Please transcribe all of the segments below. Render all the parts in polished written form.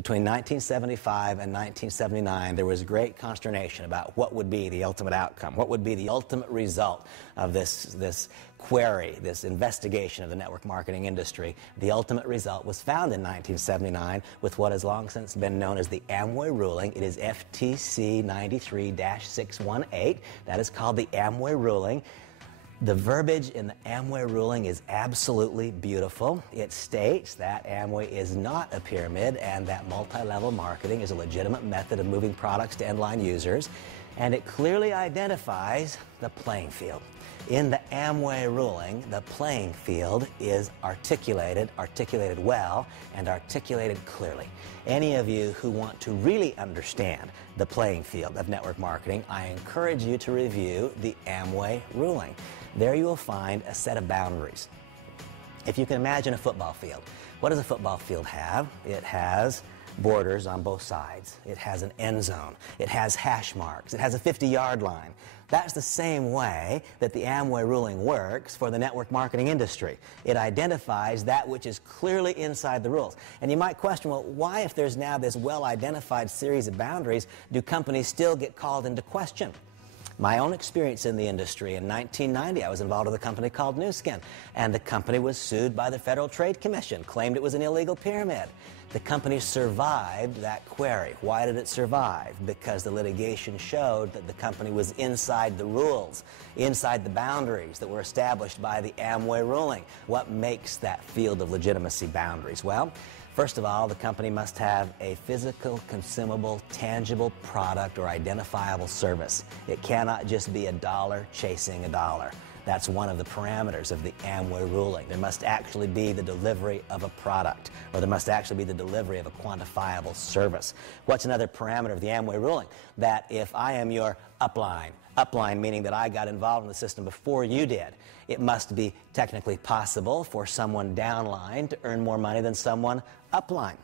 Between 1975 and 1979, there was great consternation about what would be the ultimate outcome, what would be the ultimate result of this query, this investigation of the network marketing industry. The ultimate result was found in 1979 with what has long since been known as the Amway ruling. It is FTC 93-618. That is called the Amway ruling. The verbiage in the Amway ruling is absolutely beautiful. It states that Amway is not a pyramid and that multi-level marketing is a legitimate method of moving products to end-line users, and it clearly identifies the playing field. In the Amway ruling, the playing field is articulated well, and articulated clearly. Any of you who want to really understand the playing field of network marketing, I encourage you to review the Amway ruling. There you will find a set of boundaries. If you can imagine a football field, what does a football field have? It has borders on both sides. It has an end zone. It has hash marks. It has a 50-yard line. That's the same way that the Amway ruling works for the network marketing industry. It identifies that which is clearly inside the rules. And you might question, well, why, if there's now this well-identified series of boundaries, do companies still get called into question? My own experience in the industry, in 1990, I was involved with a company called Nu Skin, and the company was sued by the Federal Trade Commission, claimed it was an illegal pyramid. The company survived that query. Why did it survive? Because the litigation showed that the company was inside the rules, inside the boundaries that were established by the Amway ruling. What makes that field of legitimacy boundaries? Well, first of all, the company must have a physical, consumable, tangible product or identifiable service. It cannot just be a dollar chasing a dollar. That's one of the parameters of the Amway ruling. There must actually be the delivery of a product, or there must actually be the delivery of a quantifiable service. What's another parameter of the Amway ruling? That if I am your upline meaning that I got involved in the system before you did, it must be technically possible for someone downline to earn more money than someone upline.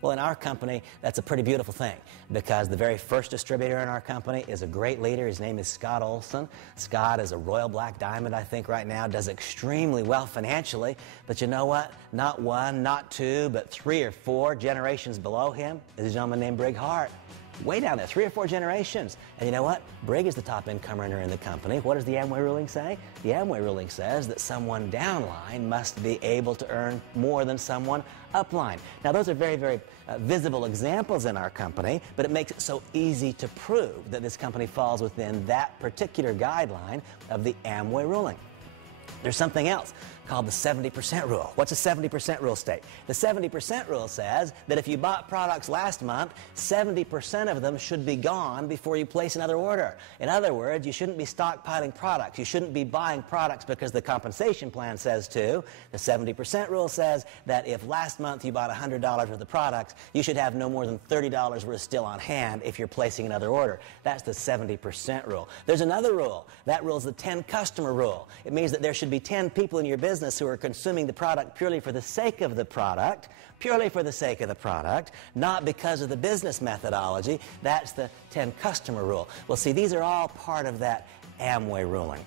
Well, in our company, that's a pretty beautiful thing, because the very first distributor in our company is a great leader. His name is Scott Olson. Scott is a Royal Black Diamond, I think, right now, does extremely well financially. But you know what? Not one, not two, but 3 or 4 generations below him is a gentleman named Brig Hart. Way down there, 3 or 4 generations. And you know what? Brig is the top income earner in the company. What does the Amway ruling say? The Amway ruling says that someone downline must be able to earn more than someone upline. Now, those are very, very visible examples in our company, but it makes it so easy to prove that this company falls within that particular guideline of the Amway ruling. There's something else called the 70% rule. What's a 70% rule state? The 70% rule says that if you bought products last month, 70% of them should be gone before you place another order. In other words, you shouldn't be stockpiling products. You shouldn't be buying products because the compensation plan says to. The 70% rule says that if last month you bought $100 worth of products, you should have no more than $30 worth still on hand if you're placing another order. That's the 70% rule. There's another rule. That rule is the 10 customer rule. It means that there should be 10 people in your business who are consuming the product purely for the sake of the product, not because of the business methodology. That's the 10 customer rule. Well, see, these are all part of that Amway ruling.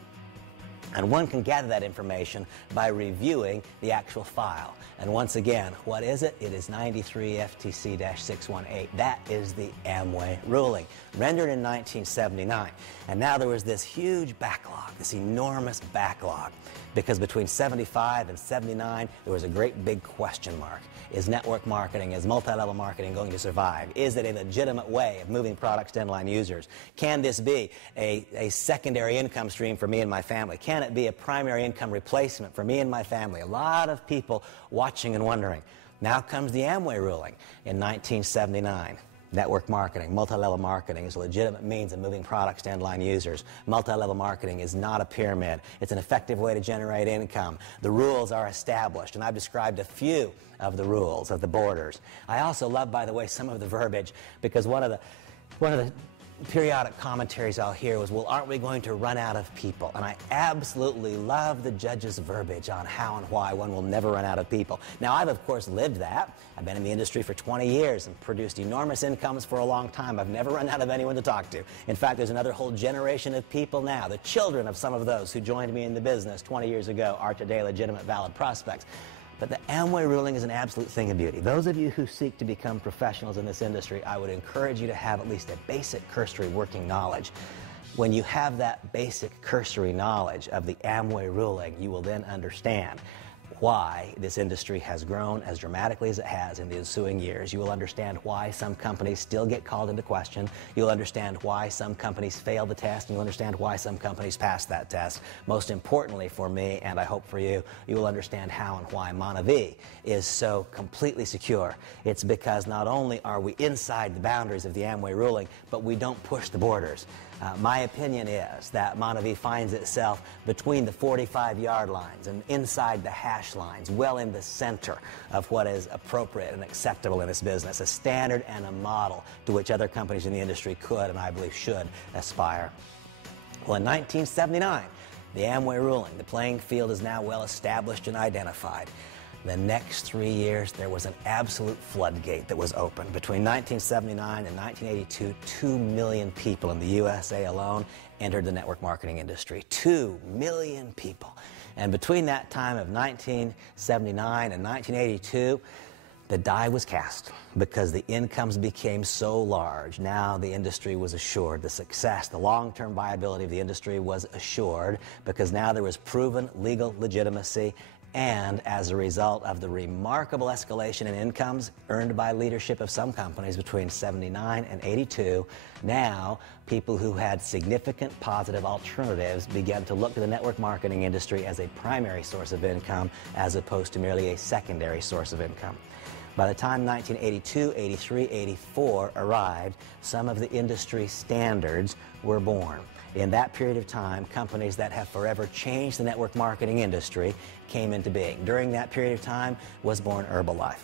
And one can gather that information by reviewing the actual file. And once again, what is it? It is 93 FTC-618. That is the Amway ruling, rendered in 1979. And now there was this huge backlog, this enormous backlog, because between 75 and 79, there was a great big question mark. Is network marketing, is multi-level marketing going to survive? Is it a legitimate way of moving products to end-line users? Can this be a secondary income stream for me and my family? Can it be a primary income replacement for me and my family? A lot of people watching and wondering. Now comes the Amway ruling in 1979. Network marketing, multi-level marketing is a legitimate means of moving products to end-line users. Multi-level marketing is not a pyramid. It's an effective way to generate income. The rules are established, and I've described a few of the rules, of the borders. I also love, by the way, some of the verbiage, because one of the periodic commentaries I'll hear was, well, aren't we going to run out of people? And I absolutely love the judge's verbiage on how and why one will never run out of people. Now, I've, of course, lived that. I've been in the industry for 20 years and produced enormous incomes for a long time. I've never run out of anyone to talk to. In fact, there's another whole generation of people now. The children of some of those who joined me in the business 20 years ago are today legitimate, valid prospects. But the Amway ruling is an absolute thing of beauty. Those of you who seek to become professionals in this industry, I would encourage you to have at least a basic cursory working knowledge. When you have that basic cursory knowledge of the Amway ruling, you will then understand why this industry has grown as dramatically as it has in the ensuing years. You will understand why some companies still get called into question. You'll understand why some companies fail the test, and you'll understand why some companies pass that test. Most importantly for me, and I hope for you, you will understand how and why Monavie is so completely secure. It's because not only are we inside the boundaries of the Amway ruling, but we don't push the borders. My opinion is that Monavie finds itself between the 45-yard lines and inside the hash lines, well in the center of what is appropriate and acceptable in this business, a standard and a model to which other companies in the industry could and I believe should aspire. Well, in 1979, the Amway ruling, the playing field is now well established and identified. The next 3 years, there was an absolute floodgate that was opened. Between 1979 and 1982, 2 million people in the USA alone entered the network marketing industry. 2 million people. And between that time of 1979 and 1982, the die was cast because the incomes became so large. Now the industry was assured. The success, the long-term viability of the industry was assured because now there was proven legal legitimacy. And as a result of the remarkable escalation in incomes earned by leadership of some companies between 79 and 82, now people who had significant positive alternatives began to look to the network marketing industry as a primary source of income as opposed to merely a secondary source of income. By the time 1982, 83, 84 arrived, some of the industry standards were born. In that period of time, companies that have forever changed the network marketing industry came into being. During that period of time was born Herbalife.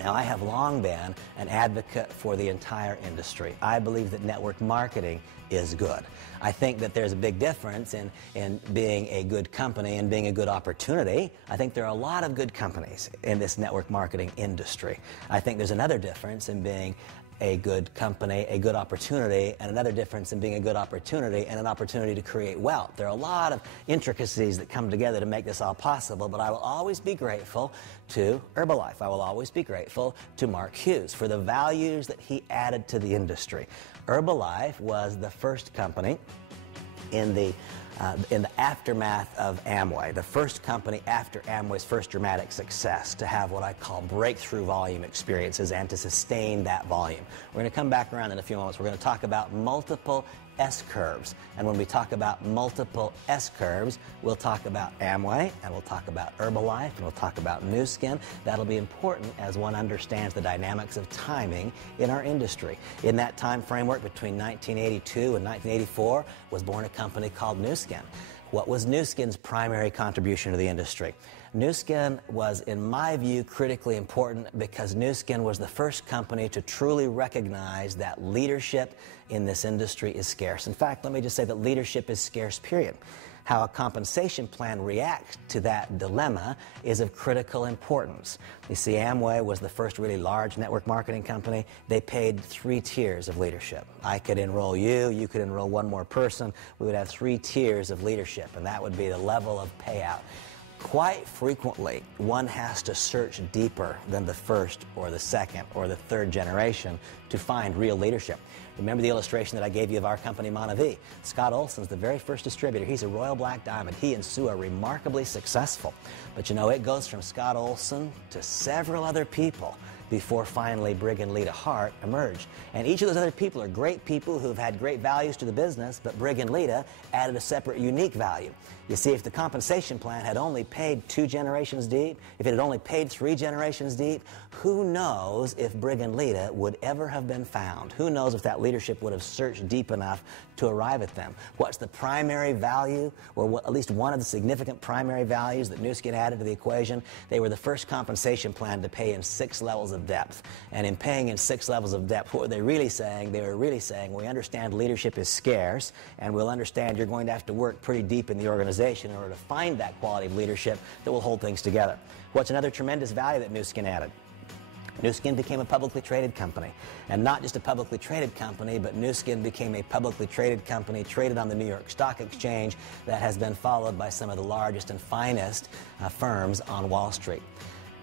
Now, I have long been an advocate for the entire industry. I believe that network marketing is good. I think that there's a big difference in being a good company and being a good opportunity. I think there are a lot of good companies in this network marketing industry. I think there's another difference in being a good company, a good opportunity, and another difference in being a good opportunity and an opportunity to create wealth. There are a lot of intricacies that come together to make this all possible, but I will always be grateful to Herbalife. I will always be grateful to Mark Hughes for the values that he added to the industry. Herbalife was the first company in the aftermath of Amway, the first company after Amway's first dramatic success to have what I call breakthrough volume experiences and to sustain that volume. We're going to come back around in a few moments. We're going to talk about multiple S-curves. And when we talk about multiple S-curves, we'll talk about Amway, and we'll talk about Herbalife, and we'll talk about Nu Skin. That'll be important as one understands the dynamics of timing in our industry. In that time framework between 1982 and 1984 was born a company called Nu Skin. What was Nu Skin's primary contribution to the industry? Nu Skin was, in my view, critically important because Nu Skin was the first company to truly recognize that leadership in this industry is scarce. In fact, let me just say that leadership is scarce, period. How a compensation plan reacts to that dilemma is of critical importance. You see, Amway was the first really large network marketing company. They paid 3 tiers of leadership. I could enroll you, you could enroll one more person. We would have 3 tiers of leadership, and that would be the level of payout. Quite frequently, one has to search deeper than the first or the second or the third generation to find real leadership. Remember the illustration that I gave you of our company, Monavie? Scott Olson's the very first distributor. He's a Royal Black Diamond. He and Sue are remarkably successful. But you know, it goes from Scott Olson to several other people before finally Brig and Lita Hart emerged. And each of those other people are great people who've had great values to the business, but Brig and Lita added a separate, unique value. You see, if the compensation plan had only paid 2 generations deep, if it had only paid 3 generations deep, who knows if Brig and Lita would ever have been found? Who knows if that leadership would have searched deep enough to arrive at them? What's the primary value, or at least one of the significant primary values that Nu Skin added to the equation? They were the first compensation plan to pay in 6 levels of depth. And in paying in 6 levels of depth, what were they really saying? They were really saying, we understand leadership is scarce, and we'll understand you're going to have to work pretty deep in the organization in order to find that quality of leadership that will hold things together. What's another tremendous value that Nu Skin added? Nu Skin became a publicly traded company. And not just a publicly traded company, but Nu Skin became a publicly traded company traded on the New York Stock Exchange that has been followed by some of the largest and finest firms on Wall Street.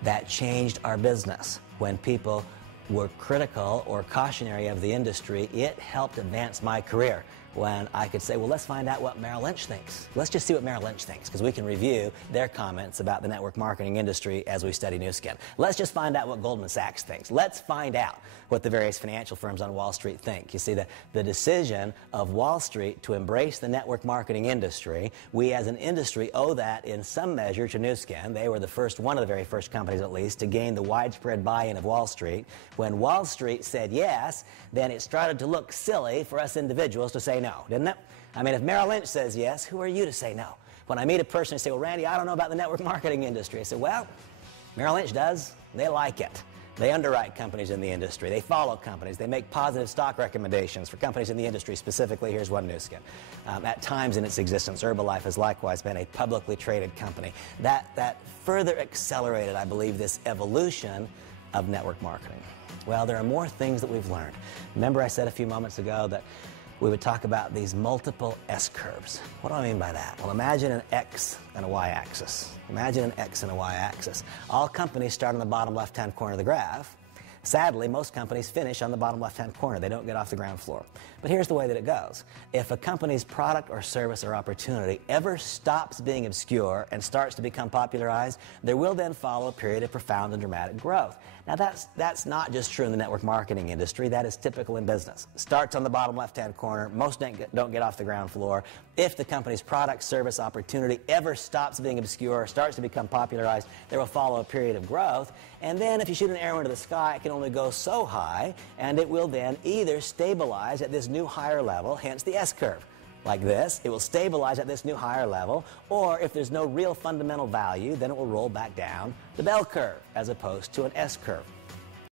That changed our business. When people were critical or cautionary of the industry, it helped advance my career. When I could say, well, let's find out what Merrill Lynch thinks. Let's just see what Merrill Lynch thinks, because we can review their comments about the network marketing industry as we study Nu Skin. Let's just find out what Goldman Sachs thinks. Let's find out what the various financial firms on Wall Street think. You see, the decision of Wall Street to embrace the network marketing industry, we as an industry owe that in some measure to Nu Skin. They were the first, one of the very first companies at least, to gain the widespread buy-in of Wall Street. When Wall Street said yes, then it started to look silly for us individuals to say no. Didn't it? I mean, if Merrill Lynch says yes, who are you to say no? When I meet a person and say, well, Randy, I don't know about the network marketing industry. I say, well, Merrill Lynch does. They like it. They underwrite companies in the industry. They follow companies. They make positive stock recommendations for companies in the industry. Specifically, here's one, Nu Skin. At times in its existence, Herbalife has likewise been a publicly traded company. That further accelerated, I believe, this evolution of network marketing. Well, there are more things that we've learned. Remember I said a few moments ago that we would talk about these multiple S-curves. What do I mean by that? Well, imagine an X and a Y-axis. Imagine an X and a Y-axis. All companies start on the bottom left-hand corner of the graph. Sadly, most companies finish on the bottom left-hand corner. They don't get off the ground floor. But here's the way that it goes. If a company's product or service or opportunity ever stops being obscure and starts to become popularized, there will then follow a period of profound and dramatic growth. Now, that's not just true in the network marketing industry. That is typical in business. It starts on the bottom left-hand corner. Most don't get off the ground floor. If the company's product, service, opportunity ever stops being obscure, starts to become popularized, there will follow a period of growth. And then if you shoot an arrow into the sky, it can only go so high, and it will then either stabilize at this new higher level, hence the S-curve. Like this, it will stabilize at this new higher level, or if there's no real fundamental value, then it will roll back down the bell curve as opposed to an S-curve.